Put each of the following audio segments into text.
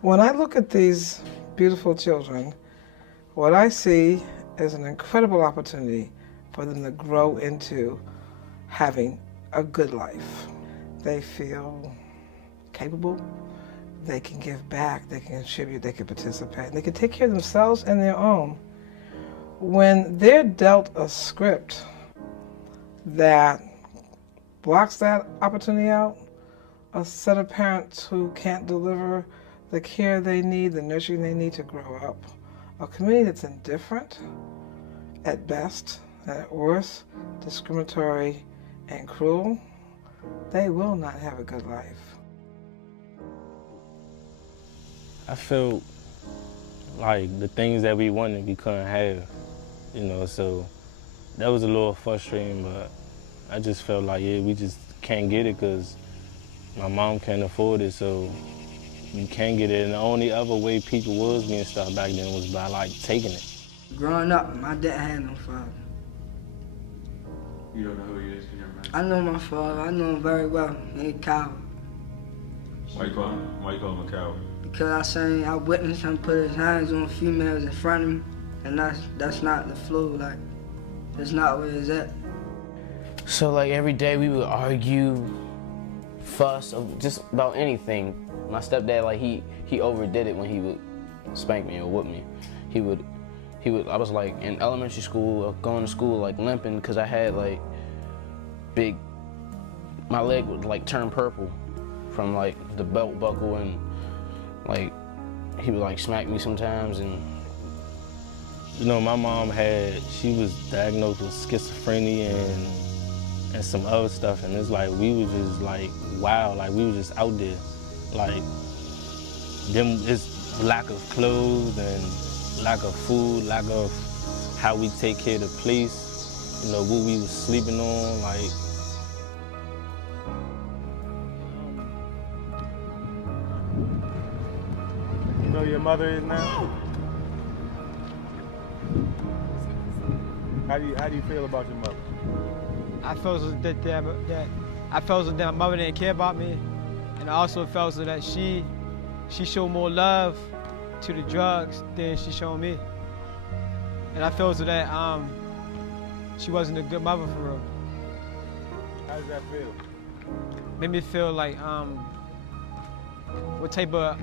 When I look at these beautiful children, what I see is an incredible opportunity for them to grow into having a good life. They feel capable, they can give back, they can contribute, they can participate, they can take care of themselves and their own. When they're dealt a script that blocks that opportunity out, a set of parents who can't deliver the care they need, the nurturing they need to grow up, a community that's indifferent at best, and at worst, discriminatory and cruel, they will not have a good life. I feel like the things that we wanted we couldn't have, so that was a little frustrating, but I just felt like, yeah, we just can't get it because my mom can't afford it, so you can't get it. And the only other way people was getting stuff back then was by like taking it. Growing up, my dad had no father. You don't know who he is? You never met him? I know my father. I know him very well. He's a coward. Why you call him a coward? Because I witnessed him put his hands on females in front of him, and that's not the flow. Like, that's not where it's at. So like every day we would argue, fuss, just about anything. My stepdad, like he overdid it when he would spank me or whip me. He would, I was like in elementary school, going to school like limping because I had like my leg would like turn purple from like the belt buckle, and like he would like smack me sometimes. And my mom she was diagnosed with schizophrenia and some other stuff, and it's like we were just like, wow, like we were just out there. Like, it's lack of clothes and lack of food, lack of how we take care of the place, what we was sleeping on, like. You know your mother is now? How do you feel about your mother? I felt that my mother didn't care about me, and I also felt that she showed more love to the drugs than she showed me. And I felt that she wasn't a good mother for real. How does that feel? Made me feel like what type of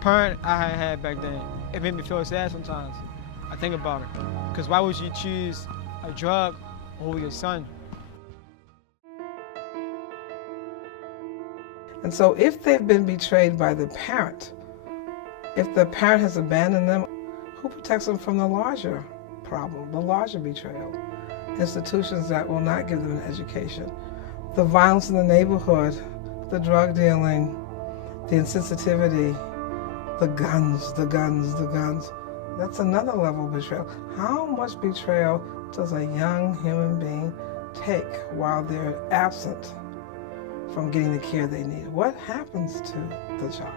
parent I had back then. It made me feel sad sometimes. I think about it. Because why would you choose a drug over your son? And so if they've been betrayed by the parent, if the parent has abandoned them, who protects them from the larger problem, the larger betrayal? Institutions that will not give them an education. The violence in the neighborhood, the drug dealing, the insensitivity, the guns. That's another level of betrayal. How much betrayal does a young human being take while they're absent from getting the care they need? What happens to the child?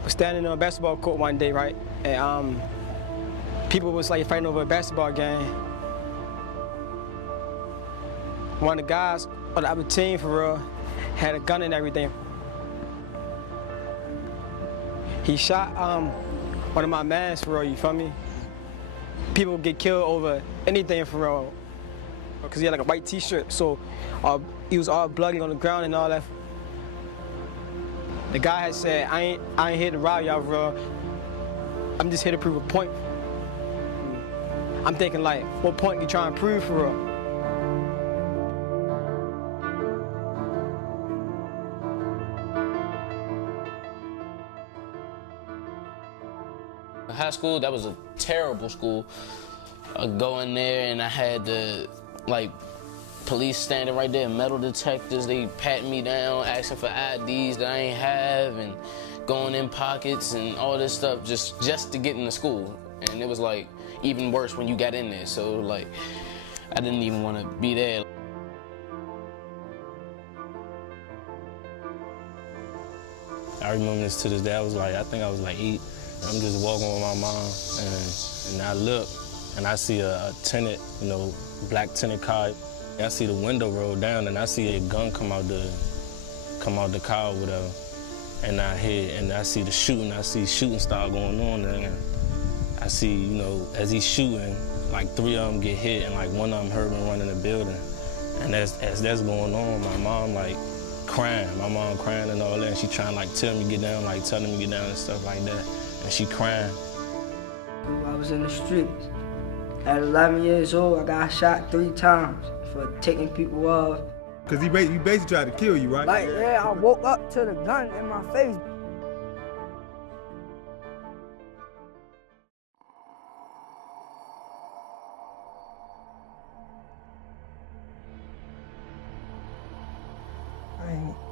I was standing on a basketball court one day, right? And people was like fighting over a basketball game. One of the guys on the other team, for real, had a gun and everything. He shot one of my mans, for real, you feel me? People get killed over anything, for real, because he had like a white t-shirt, so he was all bloody on the ground and all that. The guy had said, I ain't here to rob y'all, for real. I'm just here to prove a point. I'm thinking like, what point you trying to prove, for real? High school, that was a terrible school. I go in there and I had the police standing right there, metal detectors, they patting me down, asking for IDs that I ain't have, and going in pockets and all this stuff just to get into school. And it was like even worse when you got in there, so like I didn't even want to be there. I remember this to this day. I think I was like 8. I'm just walking with my mom, and I look, and I see a tinted, black tinted car. I see the window roll down, and I see a gun come out the car or whatever. and I see the shooting. I see shooting start going on, and I see, you know, as he's shooting, like 3 of them get hit, and like 1 of them hurt and run in the building. And as that's going on, my mom like crying. My mom crying and all that. And she trying like tell me get down, like telling me get down and stuff like that. And she crying. I was in the streets. At 11 years old, I got shot 3 times for taking people off. Cause he basically tried to kill you, right? Like, yeah, I woke up to the gun in my face.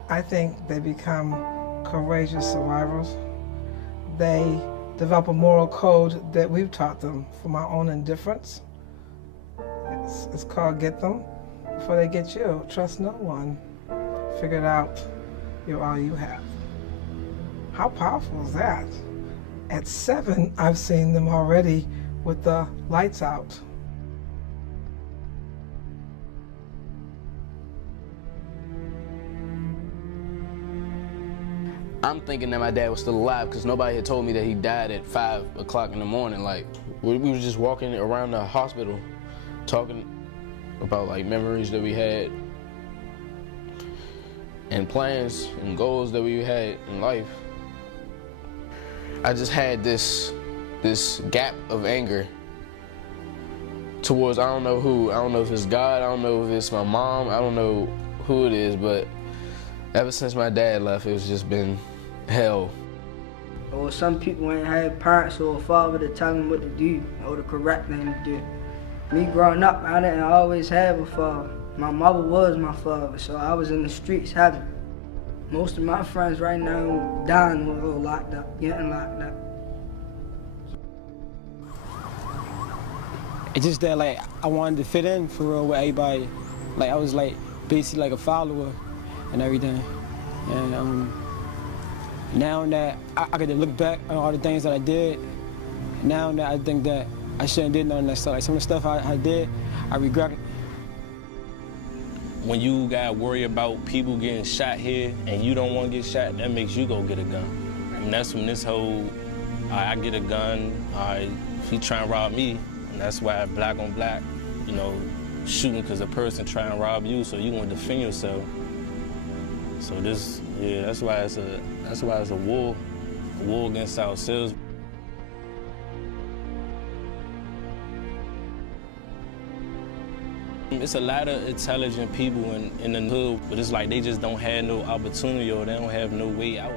I think they become courageous survivors. They develop a moral code that we've taught them from our own indifference. It's called Get Them Before They Get You. Trust no one. Figure it out. You're all you have. How powerful is that? At 7, I've seen them already with the lights out. I'm thinking that my dad was still alive because nobody had told me that he died at 5 o'clock in the morning. Like, we were just walking around the hospital talking about like memories that we had and plans and goals that we had in life. I just had this gap of anger towards I don't know who. I don't know if it's God, I don't know if it's my mom, I don't know who it is, but ever since my dad left, it's just been hell. Or some people ain't had parents or a father to tell them what to do or the correct thing to do. Me growing up, I didn't always have a father. My mother was my father, so I was in the streets having. Most of my friends right now dying or locked up, getting locked up. It's just that like I wanted to fit in for real with everybody. Like I was like basically like a follower and everything. And now that I get to look back on all the things that I did, now that I think that I shouldn't did none of that stuff. Like some of the stuff I did, I regret it. When you gotta worry about people getting shot here and you don't want to get shot, that makes you go get a gun. And that's when this whole, I get a gun, if he try and rob me, and that's why black on black, you know, shooting because a person trying to rob you, so you want to defend yourself. So this, yeah, that's why it's a war against ourselves. It's a lot of intelligent people in the hood, but it's like they just don't have no opportunity or they don't have no way out.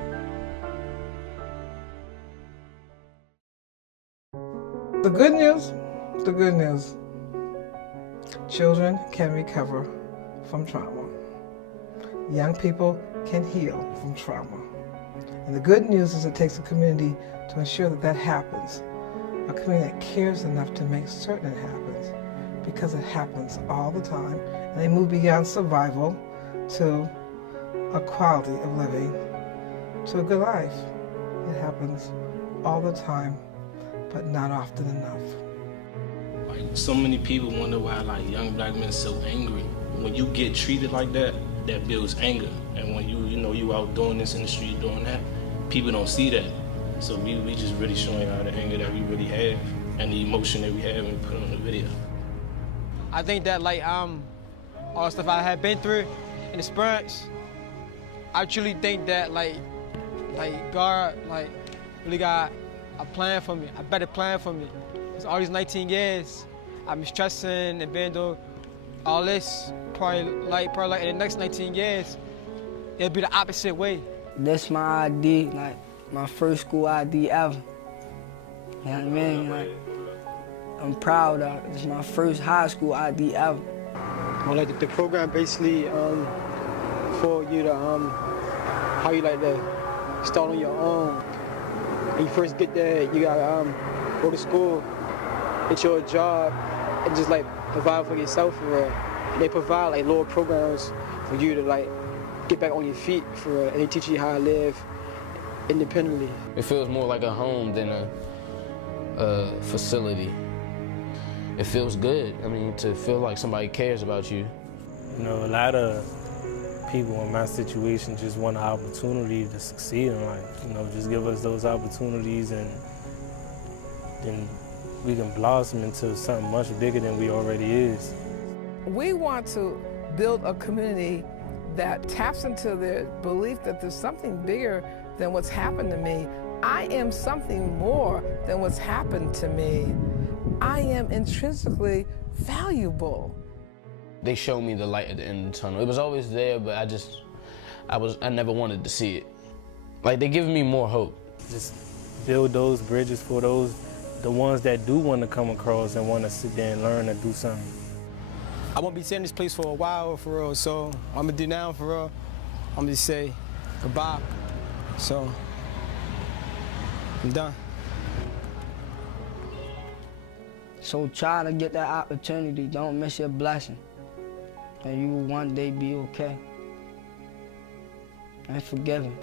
The good news, children can recover from trauma. Young people can heal from trauma. And the good news is it takes a community to ensure that that happens. A community that cares enough to make certain it happens, because it happens all the time. And they move beyond survival to a quality of living, to a good life. It happens all the time, but not often enough. Like, so many people wonder why like young black men are so angry. When you get treated like that, that builds anger. And when you out doing this in the street, doing that, people don't see that. So we just really showing y'all the anger that we really have and the emotion that we have when we put on the video. I think that like all the stuff I had been through in the experience, I truly think that like God like really got a plan for me, a better plan for me. Because all these 19 years, I've been stressing and been through all this. Probably like in the next 19 years, it'll be the opposite way. This my ID, like my first school ID ever. You know what I mean? Like, I'm proud of it. It's my first high school ID ever. Well, like the program basically for you to how you like to start on your own. When you first get there, you gotta go to school, get your job, and just like provide for yourself for real. And they provide like little programs for you to like get back on your feet for real, and they teach you how to live independently. It feels more like a home than a facility. It feels good. I mean, to feel like somebody cares about you. You know, a lot of people in my situation just want an opportunity to succeed in life. You know, just give us those opportunities and then we can blossom into something much bigger than we already is. We want to build a community that taps into their belief that there's something bigger than what's happened to me. I am something more than what's happened to me. I am intrinsically valuable. They showed me the light at the end of the tunnel. It was always there, but I never wanted to see it. Like, they're giving me more hope. Just build those bridges for the ones that do want to come across and want to sit there and learn and do something. I won't be staying in this place for a while, for real, so I'm gonna do now, for real. I'm gonna say goodbye. So, I'm done. So try to get that opportunity. Don't miss your blessing. And you will one day be okay. And forgive him.